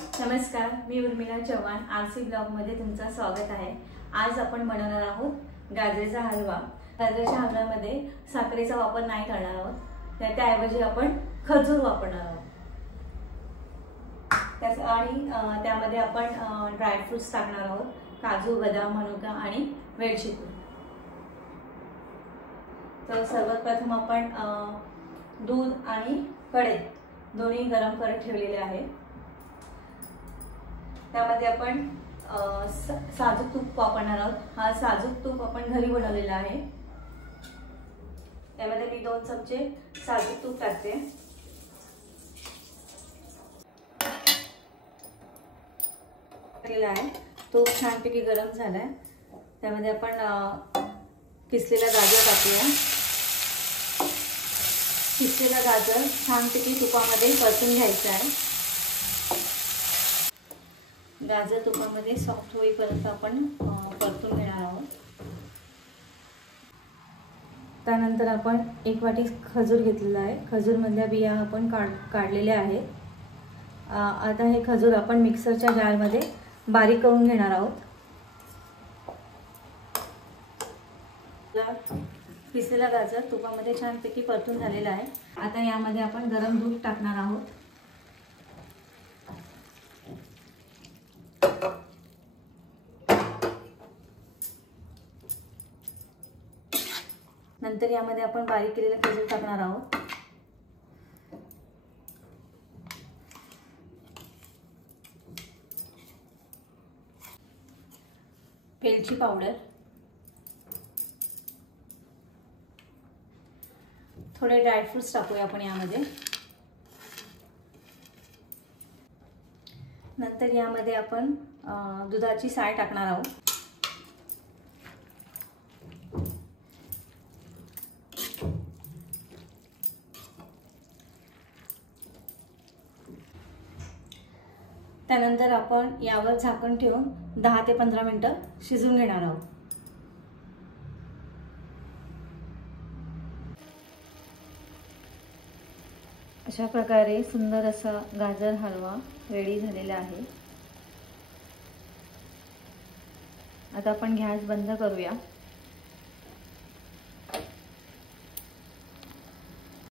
नमस्कार, मी उर्मिला चव्हाण आरसी ब्लॉगमध्ये तुमचं स्वागत आहे। आज आपण बनवणार आहोत गाजराचा हलवा। गाजराच्या हलव्यामध्ये साखरेचा वापर नाही करणार आहोत, त्याऐवजी आपण खजूर वापरणार आहोत। त्यामध्ये आपण ड्राय फ्रूट्स टाकणार आहोत, काजू, बदाम, मनुका आणि वेलची पूड। तर सर्वात प्रथम आपण दूध आणि कढई दोन्ही गरम करत ठेवलेले आहे। त्यामध्ये आपण साजूक तूप वापरणार आहोत। हा साजूक तूप आपण घरी बनवलेला आहे। त्यामध्ये मी 2 चमचे साजूक तूप टाकते। तूप छानपैकी गरम झालाय। त्यामध्ये आपण किसलेला गाजर टाकूया। किसलेला गाजर छानपैकी तुपामध्ये परतून घ्यायचा आहे। गाजर तुपामध्ये सॉफ्ट होईपर्यंत आपण परतून घेणार आहोत। त्यानंतर आपण 1 वाटी खजूर घेतलेला आहे। खजूर मधल्या बिया आपण काढलेल्या आहेत। आता हे खजूर आपण मिक्सरच्या जारमध्ये बारीक करून घेणार आहोत। पिसलेला गाजर तुपामध्ये छानपैकी परतून झालेला आहे। आता यामध्ये आपण गरम दूध टाकणार आहोत। नंतर यामध्ये आपण बारीक केलेला खजूर टाकणार आहोत। वेलची पावडर, थोडे ड्रायफ्रूट्स टाकूया आपण यामध्ये। नंतर यामध्ये आपण दुधाची साय टाकणार आहोत। त्यानंतर आपण यावर झाकण ठेवून 10 ते 15 मिनिटं शिजवून घेणार आहोत। अशा प्रकारे सुंदर असा गाजर हलवा रेडी झालेला आहे। आता आपण गॅस बंद करूया।